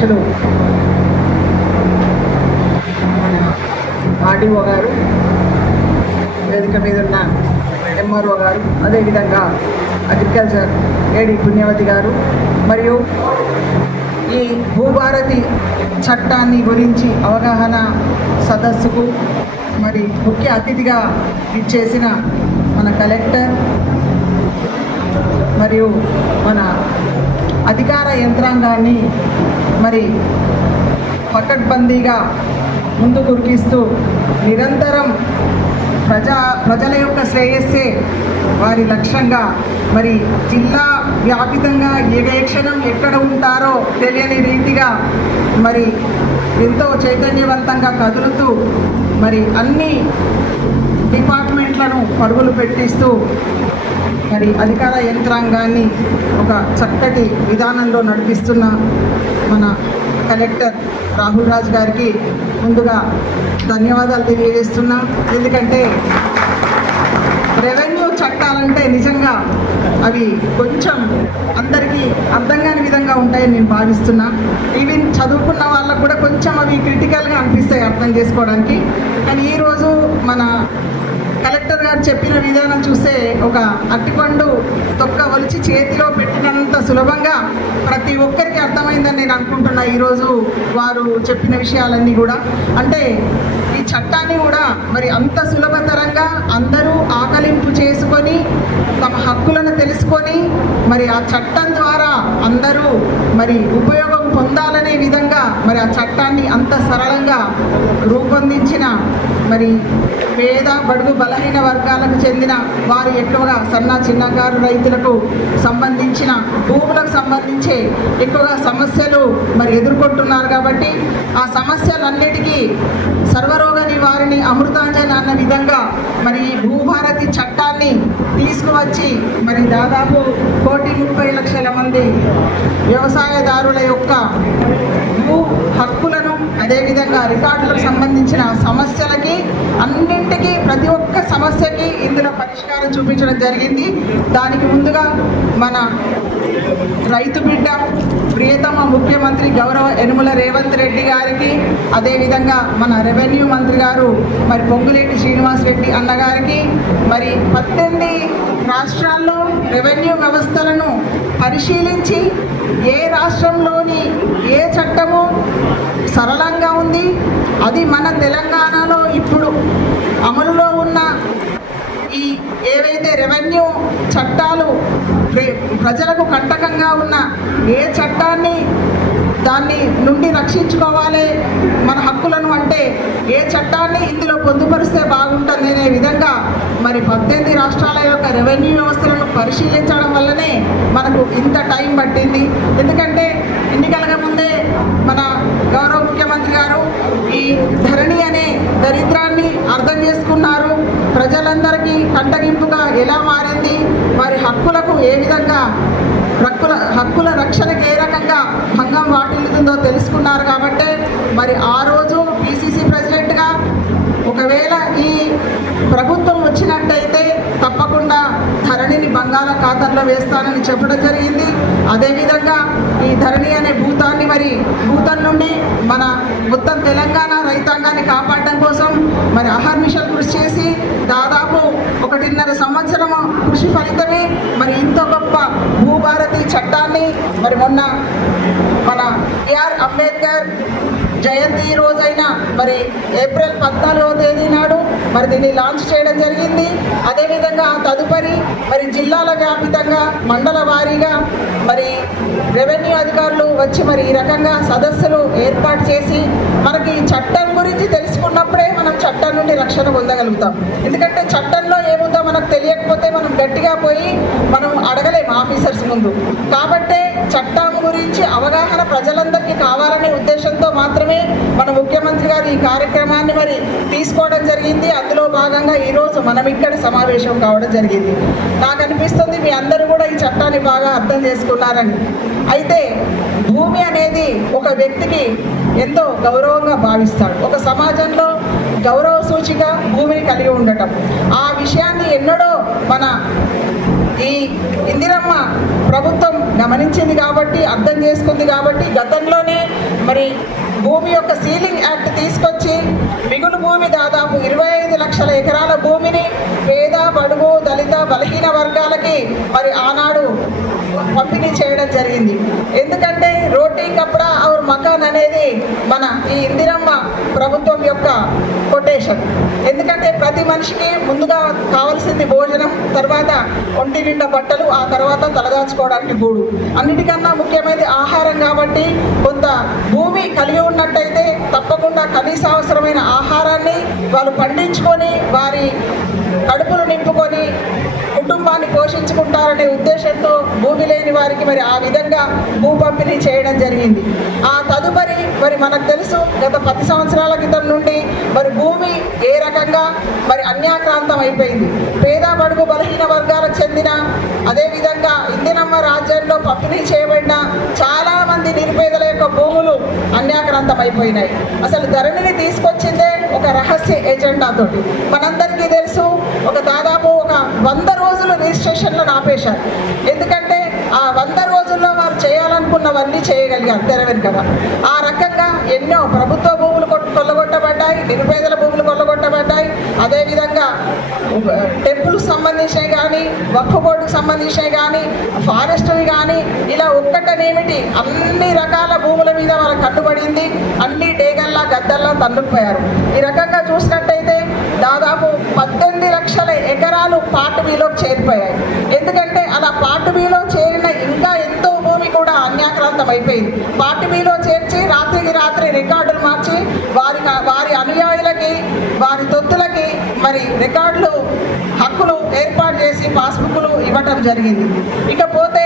అధ్యక్షులు మన ఆర్డీఓ గారు వేదిక మీద ఉన్న ఎంఆర్ఓ గారు అదేవిధంగా అగ్రికల్చర్ ఏడి పుణ్యవతి గారు మరియు ఈ భూభారతి చట్టాన్ని గురించి అవగాహన సదస్సుకు మరి ముఖ్య అతిథిగా ఇచ్చేసిన మన కలెక్టర్ మరియు మన అధికార యంత్రాంగాన్ని మరి పకడ్బందీగా ముందు కురికిస్తూ నిరంతరం ప్రజా ప్రజల యొక్క శ్రేయస్సే వారి లక్ష్యంగా మరి జిల్లా వ్యాపితంగా ఏ క్షణం ఎక్కడ ఉంటారో తెలియని రీతిగా మరి ఎంతో చైతన్యవంతంగా కదులుతూ మరి అన్ని డిపార్ట్మెంట్లను పరుగులు పెట్టిస్తూ మరి అధికార యంత్రాంగాన్ని ఒక చక్కటి విధానంలో నడిపిస్తున్న మన కలెక్టర్ రాహుల్ రాజ్ గారికి ముందుగా ధన్యవాదాలు తెలియజేస్తున్నాం. ఎందుకంటే రెవెన్యూ చట్టాలంటే నిజంగా అవి కొంచెం అందరికీ అర్థం కాని విధంగా ఉంటాయని నేను భావిస్తున్నా. ఈవెన్ చదువుకున్న వాళ్ళకు కూడా కొంచెం అవి క్రిటికల్గా అనిపిస్తాయి అర్థం చేసుకోవడానికి. కానీ ఈరోజు మన కలెక్టర్ గారు చెప్పిన విధానం చూస్తే ఒక అట్టిపండు తొక్క ఒలిచి చేతిలో పెట్టినంత సులభంగా ప్రతి ఒక్కరికి అర్థమైందని నేను అనుకుంటున్నా ఈరోజు వారు చెప్పిన విషయాలన్నీ కూడా. అంటే ఈ చట్టాన్ని కూడా మరి అంత సులభతరంగా అందరూ ఆకలింపు చేసుకొని తమ హక్కులను తెలుసుకొని మరి ఆ చట్టం ద్వారా అందరూ మరి ఉపయోగం పొందాలనే విధంగా మరి ఆ చట్టాన్ని అంత సరళంగా రూపొందించిన మరి పేద బడుగు బలహీన వర్గాలకు చెందిన వారు ఎక్కువగా సన్న చిన్నకారు రైతులకు సంబంధించిన భూములకు సంబంధించి ఎక్కువగా సమస్యలు మరి ఎదుర్కొంటున్నారు కాబట్టి ఆ సమస్యలన్నిటికీ సర్వరోగ నివారిణి అమృతాంజన్ అన్న విధంగా మరి భూభారతి చట్టాన్ని తీసుకువచ్చి మరి దాదాపు కోటి ముప్పై లక్షల మంది వ్యవసాయదారుల యొక్క భూ హక్కులను అదేవిధంగా రికార్డులకు సంబంధించిన సమస్యలకి అన్నింటికీ ప్రతి ఒక్క సమస్యకి ఇందులో పరిష్కారం చూపించడం జరిగింది. దానికి ముందుగా మన రైతు బిడ్డ ప్రియతమ ముఖ్యమంత్రి గౌరవ యనుమల రేవంత్ రెడ్డి గారికి అదేవిధంగా మన రెవెన్యూ మంత్రి గారు మరి పొంగులేటి శ్రీనివాస్ రెడ్డి అన్నగారికి మరి పద్దెనిమిది రాష్ట్రాల్లో రెవెన్యూ వ్యవస్థలను పరిశీలించి ఏ రాష్ట్రంలోని ఏ చట్టము సరళంగా ఉంది అది మన తెలంగాణలో ఇప్పుడు అమలులో ఉన్న ఈ ఏవైతే రెవెన్యూ చట్టాలు ప్ర- ప్రజలకు కంటకంగా ఉన్న ఏ చట్టాన్ని దాన్ని నుండి రక్షించుకోవాలి మన హక్కులను అంటే ఏ చట్టాన్ని ఇందులో పొందుపరిస్తే బాగుంటుంది అనే విధంగా మరి పద్దెనిమిది రాష్ట్రాల యొక్క రెవెన్యూ వ్యవస్థలను పరిశీలించడం వల్లనే మనకు ఇంత టైం పట్టింది. ఎందుకంటే ఎన్నికలకు ముందే మన గౌరవ ముఖ్యమంత్రి గారు ఈ ధరణి అనే దరిద్ర అర్థం చేసుకున్నారు ప్రజలందరికీ కంటగింపుగా ఎలా మారింది వారి హక్కులకు ఏ విధంగా హక్కుల హక్కుల రక్షణకు ఏ రకంగా భంగం వాటిల్లుతుందో తెలుసుకున్నారు కాబట్టి మరి ఆ రోజు పిసిసి ప్రెసిడెంట్గా ఒకవేళ ఈ ప్రభుత్వం వచ్చినట్టయితే తప్పకుండా ధరణిని బంగాళాఖాతంలో వేస్తానని చెప్పడం జరిగింది. అదేవిధంగా ఈ ధరణి అనే భూ మరి భూతం నుండి మన మొత్తం తెలంగాణ రైతాంగాన్ని కాపాడడం కోసం మరి అహర్నిశలు కృషి చేసి దాదాపు ఒకటిన్నర సంవత్సరము కృషి ఫలితమే మరి ఇంత గొప్ప భూభారతి చట్టాన్ని మరి మొన్న మన ఏఆర్ అంబేద్కర్ జయంతి ఈ రోజైన మరి ఏప్రిల్ పద్నాలుగో తేదీ నాడు మరి దీన్ని లాంచ్ చేయడం జరిగింది. అదేవిధంగా తదుపరి మరి జిల్లాల వ్యాపితంగా మండల వారీగా మరి రెవెన్యూ అధికారులు వచ్చి మరి ఈ రకంగా సదస్సులు ఏర్పాటు చేసి మనకి చట్టం గురించి తెలుసుకున్నప్పుడే మనం చట్టం నుండి రక్షణ పొందగలుగుతాం. ఎందుకంటే చట్టంలో ఏముందో మనకు తెలియకపోతే మనం గట్టిగా పోయి మనం అడగలేము ఆఫీసర్స్ ముందు. కాబట్టే చట్టం గురించి అవగాహన ప్రజలందరికీ కావాలనే ఉద్దేశంతో మాత్రమే మన ముఖ్యమంత్రి గారు ఈ కార్యక్రమాన్ని మరి తీసుకోవడం జరిగింది. అందులో భాగంగా ఈరోజు మనం ఇక్కడ సమావేశం కావడం జరిగింది. నాకు అనిపిస్తుంది మీ అందరూ కూడా ఈ చట్టాన్ని బాగా అర్థం చేసుకున్నారని. అయితే భూమి అనేది ఒక వ్యక్తికి ఎంతో గౌరవంగా భావిస్తాడు. ఒక సమాజంలో గౌరవ సూచిక భూమిని కలిగి ఉండటం. ఆ విషయాన్ని ఎన్నడో మన ఈ ఇందిరమ్మ ప్రభుత్వం గమనించింది కాబట్టి అర్థం చేసుకుంది కాబట్టి గతంలోనే మరి భూమి యొక్క సీలింగ్ యాక్ట్ తీసుకొచ్చి మిగులు భూమి దాదాపు ఇరవై ఐదు లక్షల ఎకరాల భూమిని పేద బడుగు దళిత బలహీన వర్గాలకి మరి ఆనాడు పంపిణీ చేయడం జరిగింది. ఎందుకంటే రోటీ కప్ప మకాన్ అనేది మన ఈ ఇందిరమ్మ ప్రభుత్వం యొక్క కొటేషన్. ఎందుకంటే ప్రతి మనిషికి ముందుగా కావాల్సింది భోజనం తర్వాత ఒంటి నిండా బట్టలు ఆ తర్వాత తలదాచుకోవడానికి గూడు. అన్నిటికన్నా ముఖ్యమైనది ఆహారం కాబట్టి కొంత భూమి కలిగి ఉన్నట్టయితే తప్పకుండా కనీస అవసరమైన ఆహారాన్ని వాళ్ళు పండించుకొని వారి కడుపులు నింపుకొని కుటుంబాన్ని పోషించుకుంటారనే ఉద్దేశంతో భూమి లేని వారికి మరి ఆ విధంగా భూ పంపిణీ చేయడం జరిగింది. ఆ తదుపరి మరి మనకు తెలుసు గత పది సంవత్సరాల క్రితం నుండి మరి భూమి ఏ రకంగా మరి అన్యాక్రాంతం అయిపోయింది. పేద బడుగు బలహీన వర్గాలకు చెందిన అదేవిధంగా ఇందినమ్మ రాజ్యంలో పంపిణీ చేయబడిన చాలా మంది నిరుపేదల యొక్క భూములు అన్యాక్రాంతం అయిపోయినాయి. అసలు ధరణిని తీసుకొచ్చిందే ఒక రహస్య ఎజెండా తోటి మనందరికీ తెలుసు ఒక దాదాపు ఒక వంద రోజులు రిజిస్ట్రేషన్లను ఆపేశారు ఎందుకంటే ఆ వంద రోజుల్లో వారు చేయాలనుకున్నవన్నీ చేయగలిగారు తెర వెనుకగా ఆ రకంగా ఎన్నో ప్రభుత్వ భూములు కొల్లగొట్టబడ్డాయి నిరుపేదల భూములు కొల్లగొట్టబడ్డాయి. అదేవిధంగా టెంపుల్కి సంబంధించినవి కానీ వక్ఫ్ బోర్డుకు సంబంధించినవి కానీ ఫారెస్ట్వి కానీ ఇలా ఒక్కటనేమిటి అన్ని రకాల భూముల మీద వాళ్ళ కట్టుబడింది అన్ని డేగల్లా గద్దల్లా తన్నుకుపోయారు ఈ రకంగా చూసినట్టయితే దాదాపు పద్దెనిమిది లక్షల పార్ట్ బిలో చేరిపోయాయి. ఎందుకంటే అలా పార్ట్ బిలో చేరిన ఇంకా ఎంతో భూమి కూడా అన్యాక్రాంతం అయిపోయింది. పార్ట్ బిలో చేర్చి రాత్రికి రాత్రి రికార్డులు మార్చి వారి వారి అనుయాయులకి వారి తొత్తులకి మరి రికార్డులు హక్కులు ఏర్పాటు చేసి పాస్బుక్లు ఇవ్వటం జరిగింది. ఇకపోతే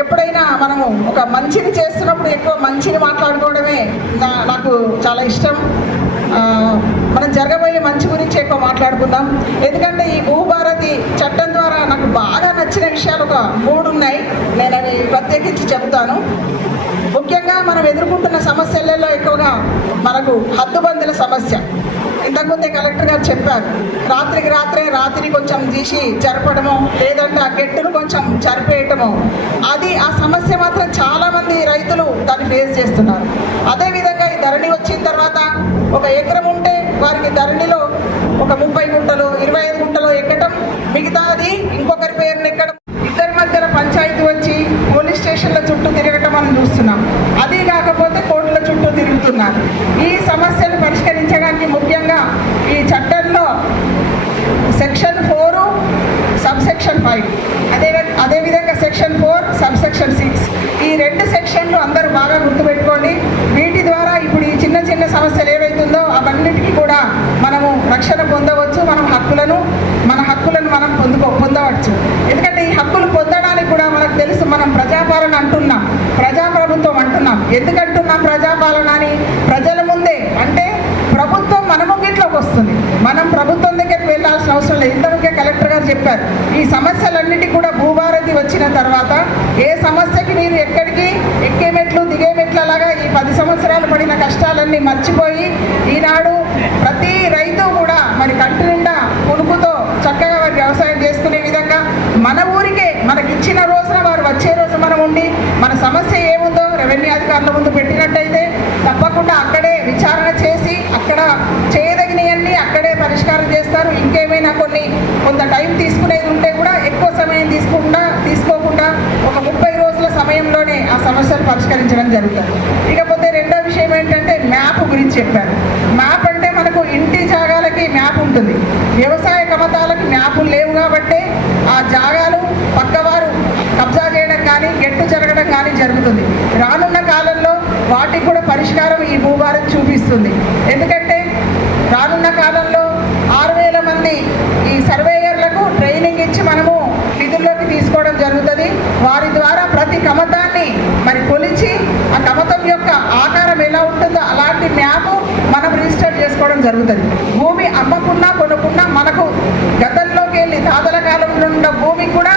ఎప్పుడైనా మనము ఒక మంచిని చేస్తున్నప్పుడు ఎక్కువ మంచిని మాట్లాడుకోవడమే నా నాకు చాలా ఇష్టం. మనం జరగబోయే మంచి గురించి ఎక్కువ మాట్లాడుకుందాం. ఎందుకంటే ఈ భూభారతి చట్టం ద్వారా నాకు బాగా నచ్చిన విషయాలు ఒక మూడు ఉన్నాయి. నేను అవి ప్రత్యేకించి చెబుతాను ముఖ్యంగా మనం ఎదుర్కొంటున్న సమస్యలలో ఎక్కువగా మనకు హద్దుబందుల సమస్య. ఇంతకుముందే కలెక్టర్ గారు చెప్పారు రాత్రికి రాత్రే రాత్రి కొంచెం తీసి జరపడము లేదంటే ఆ గెట్టును కొంచెం జరిపేయటము. అది ఆ సమస్య మాత్రం చాలామంది రైతులు దాన్ని ఫేస్ చేస్తున్నారు. అదేవిధంగా ఈ ధరణి వచ్చిన తర్వాత ఒక ఎకరం ఉంటే వారికి ధరణిలో ఒక ముప్పై గుంటలు ఇరవై ఐదు గుంటలు ఎక్కటం మిగతాది ఇంకొకరి పేరుని ఎక్కడం. ఇద్దరి మధ్యన పంచాయతీ వచ్చి పోలీస్ స్టేషన్ల చుట్టూ తిరగటం మనం చూస్తున్నాం. అది కాకపోతే కోర్టుల చుట్టూ తిరుగుతున్నారు. ఈ సమస్యను పరిష్కరించడానికి ముఖ్యంగా ఈ చట్టంలో section four sub section five. అదే అదేవిధంగా section four sub section six. ఈ రెండు సెక్షన్లు అందరూ బాగా గుర్తుపెట్టారు వీటి ద్వారా ఇప్పుడు ఈ చిన్న చిన్న సమస్యలు ఏవైతుందో అవన్నిటికీ కూడా మనము రక్షణ పొందవచ్చు మనం హక్కులను మన హక్కులను మనం పొందుకో పొందవచ్చు ఎందుకంటే ఈ హక్కులు పొందడానికి కూడా మనకు తెలుసు మనం ప్రజాపాలన అంటున్నాం ఎందుకంటున్నాం ప్రజాపాలన అని? ప్రజల ముందే. అంటే ప్రభుత్వం మన ముంగిట్లోకి వస్తుంది. మనం ప్రభుత్వం దగ్గరికి వెళ్ళాల్సిన అవసరం లేదు. ఇంతవరకే కలెక్టర్ గారు చెప్పారు. ఈ సమస్యలన్నిటి కూడా భూభారతి వచ్చిన తర్వాత ఏ సమస్యకి మీరు ఎక్కడికి ఎక్కే మెట్లు దిగే మెట్లు అలాగా ఈ పది సంవత్సరాలు పడిన కష్టాలన్నీ మర్చిపోయి ఈనాడు ప్రతి రైతు కూడా మరి కంటి నిండా పులుపుతో చక్కగా వారి వ్యవసాయం చేసుకునే విధంగా మన ఊరికే మనకి ఇచ్చిన రోజున వారు వచ్చే రోజు మనం ఉండి మన సమస్య ఏముందో ముందు పెట్టినట్టయితే తప్పకుండా అక్కడే విచారణ చేసి అక్కడ చేయదగినవన్నీ అక్కడే పరిష్కారం చేస్తారు. ఇంకేమైనా కొన్ని కొంత టైం తీసుకునేది ఉంటే కూడా ఎక్కువ సమయం తీసుకుండా తీసుకోకుండా ఒక ముప్పై రోజుల సమయంలోనే ఆ సమస్యలు పరిష్కరించడం జరుగుతుంది. ఇకపోతే రెండో విషయం ఏంటంటే మ్యాప్ గురించి చెప్పారు. మ్యాప్ అంటే మనకు ఇంటి జాగాలకి మ్యాప్ ఉంటుంది. వ్యవసాయ కమతాలకు మ్యాపులు లేవు కాబట్టి ఆ జాగాలు పక్కవారు కబ్జా చేయడం కానీ గెట్టు జరగడం కానీ జరుగుతుంది. రానున్న కాలంలో వాటికి కూడా పరిష్కారం ఈ భూభారత్ చూపిస్తుంది. ఎందుకంటే రానున్న కాలంలో ఆరు వేల మంది ఈ సర్వేయర్లకు ట్రైనింగ్ ఇచ్చి మనము విధుల్లోకి తీసుకోవడం జరుగుతుంది. వారి ద్వారా ప్రతి కమతాన్ని మరి కొలిచి ఆ కమతం యొక్క ఆకారం ఎలా ఉంటుందో అలాంటి మ్యాప్ మనం రిజిస్టర్ చేసుకోవడం జరుగుతుంది. భూమి అమ్మకున్నా కొనుక్కున్నా మనకు గతంలోకి వెళ్ళి తాతల కాలంలో ఉన్న భూమి కూడా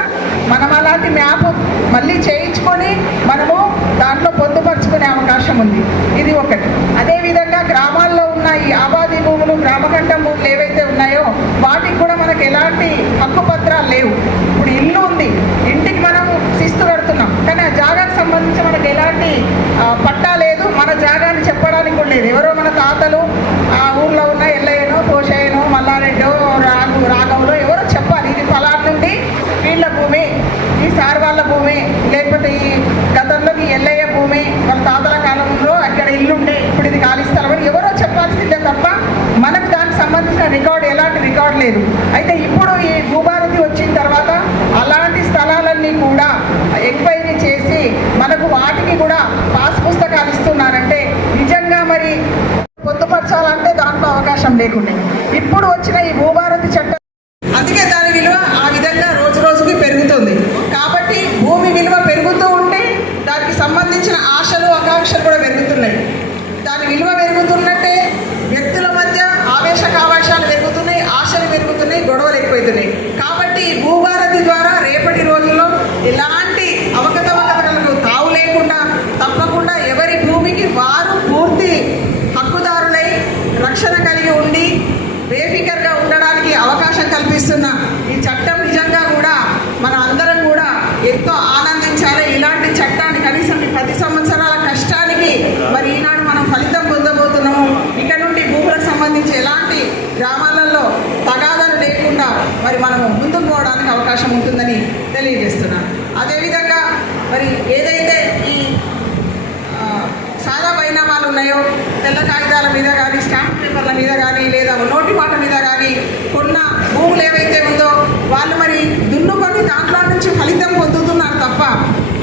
మనం అలాంటి మ్యాప్ మళ్ళీ చేయించుకొని మనము దాంట్లో పొందుపరుచుకునే అవకాశం ఉంది. ఇది ఒకటి. అదేవిధంగా గ్రామాల్లో ఉన్న ఈ ఆబాది భూములు గ్రామకంఠ భూములు ఏవైతే ఉన్నాయో వాటికి కూడా మనకు ఎలాంటి హక్కు పత్రాలు లేవు. ఇప్పుడు ఇల్లు ఉంది. ఇంటికి మనం శిస్తు కడుతున్నాం. కానీ ఆ జాగాకు సంబంధించి మనకు ఎలాంటి పట్టా లేదు. మన జాగాన్ని చెప్పడానికి కూడా లేదు. ఎవరో మన తాతలు ఆ ఊళ్ళో ఉన్న ఎల్లయ్యనో పోషయ్య పొందుపరచాలంటే దాంట్లో అవకాశం లేకుండే. ఇప్పుడు వచ్చిన ఈ భూభారతి చట్టం అందుకే దాని విలువ ఆ విధంగా రోజు రోజుకి పెరుగుతుంది. కాబట్టి భూమి విలువ పెరుగుతూ ఉంటే దానికి సంబంధించిన ఆశలు ఆకాంక్షలు కూడా పెరుగుతున్నాయి. దాని విలువ పెరుగుతున్నట్టే వ్యక్తుల మధ్య ఆవేశ కావాశాలు పెరుగుతున్నాయి ఆశలు పెరుగుతున్నాయి గొడవలు ఎక్కువైతున్నాయి కాబట్టి ఈ భూభారతి ద్వారా రేపటి రోజుల్లో ఎలాంటి అవకతవకతలకు తావు లేకుండా తప్పకుండా ఎవరి భూమికి వారు పూర్తి హక్కుదారులై రక్షణ కలిగి ఉండి బేఫికర్గా ఉండడానికి అవకాశం కల్పిస్తున్న ఈ చట్టం నిజంగా కూడా మన అందరం కూడా ఎంతో ఆనందించాలి ఇలాంటి చట్టాన్ని కనీసం ఈ పది సంవత్సరాల కష్టానికి మరి ఈనాడు మనం ఫలితం పొందబోతున్నాము ఇక నుండి భూములకు సంబంధించి ఎలాంటి గ్రామాలలో తగాదాలు లేకుండా మరి మనము ముందుకు పోవడానికి అవకాశం ఉంటుందని తెలియజేస్తున్నాను అదేవిధంగా మరి ఏదైతే ఈ సాదా పరిణామాలు ఉన్నాయో తెల్ల కాగితాల మీద కానీ స్టాంప్ పేపర్ల మీద కానీ లేదా నోటి మాట మీద కానీ కొన్న భూములు ఏవైతే ఉందో వాళ్ళు మరి దున్నుకొని దాంట్లో నుంచి ఫలితం పొందుతున్నారు తప్ప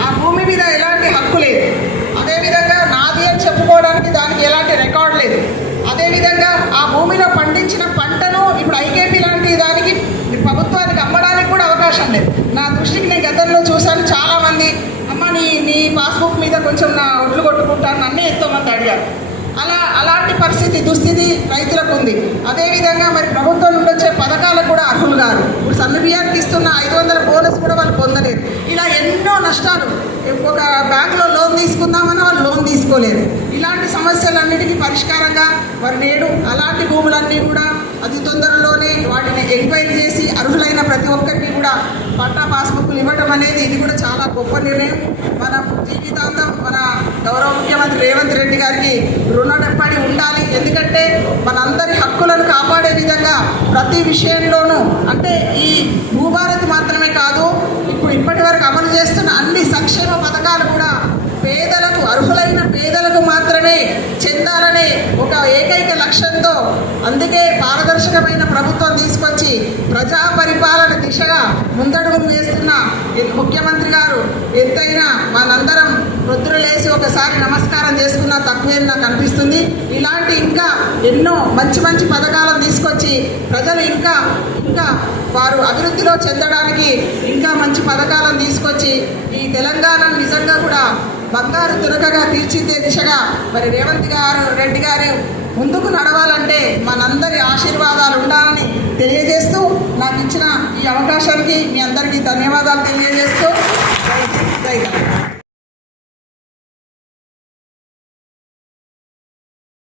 ఆ భూమి మీద ఎలాంటి హక్కు లేదు. అదేవిధంగా నాది అని చెప్పుకోవడానికి దానికి ఎలాంటి రికార్డు లేదు. అదేవిధంగా ఆ భూమిలో పంట అడిగారు. అలా అలాంటి పరిస్థితి దుస్థితి రైతులకు ఉంది. అదేవిధంగా మరి ప్రభుత్వం నుండి వచ్చే పథకాలకు కూడా అర్హులు కాదు ఇప్పుడు సన్న బియ్యానికి ఇస్తున్న ఐదు వందల బోనస్ కూడా వాళ్ళు పొందలేరు. ఇలా ఎన్నో నష్టాలు. ఒక బ్యాంకులో లోన్ తీసుకుందామని వాళ్ళు లోన్ తీసుకోలేరు. ఇలాంటి పరిష్కారంగా మరి నేడు అలాంటి భూములన్నీ కూడా అతి తొందరలోనే వాటిని ఎంక్వైరీ చేసి అర్హులైన ప్రతి ఒక్కరికి కూడా పట్టా పాస్బుక్లు ఇవ్వడం అనేది ఇది కూడా చాలా గొప్ప నిర్ణయం. మన జీవితాంతం మన గౌరవ ముఖ్యమంత్రి రేవంత్ రెడ్డి గారికి రుణపడి ఉండాలి. ఎందుకంటే మనందరి హక్కులను కాపాడే విధంగా ప్రతి విషయంలోనూ అంటే ఈ భూభారతి మాత్రమే కాదు ఇప్పుడు ఇప్పటి వరకు అమలు చేస్తున్న అన్ని సంక్షేమ పథకాలు కూడా పేదలకు అర్హులైన పేదలకు మాత్రమే చెందాలనే ఒక ఏకైక లక్ష్యంతో అందుకే పారదర్శకమైన ప్రభుత్వం తీసుకొచ్చి ప్రజా పరిపాలన దిశగా ముందడుగులు వేస్తున్న ముఖ్యమంత్రి గారు ఎంతైనా మనందరం వృద్ధులేసి ఒకసారి నమస్కారం చేసుకున్న తక్కువే నాకు అనిపిస్తుంది. ఇలాంటి ఇంకా ఎన్నో మంచి మంచి పథకాలను తీసుకొచ్చి ప్రజలు ఇంకా ఇంకా వారు అభివృద్ధిలో చెందడానికి ఇంకా మంచి పథకాలను తీసుకొచ్చి ఈ తెలంగాణ నిజంగా కూడా బంగారు దురకగా తీర్చిదే దిశగా మరి రేవంత్ గారు రెడ్డి గారు ముందుకు నడవాలంటే మనందరి ఆశీర్వాదాలు ఉండాలని తెలియజేస్తూ నాకు ఇచ్చిన ఈ అవకాశానికి మీ అందరికీ ధన్యవాదాలు తెలియజేస్తూ. జై జై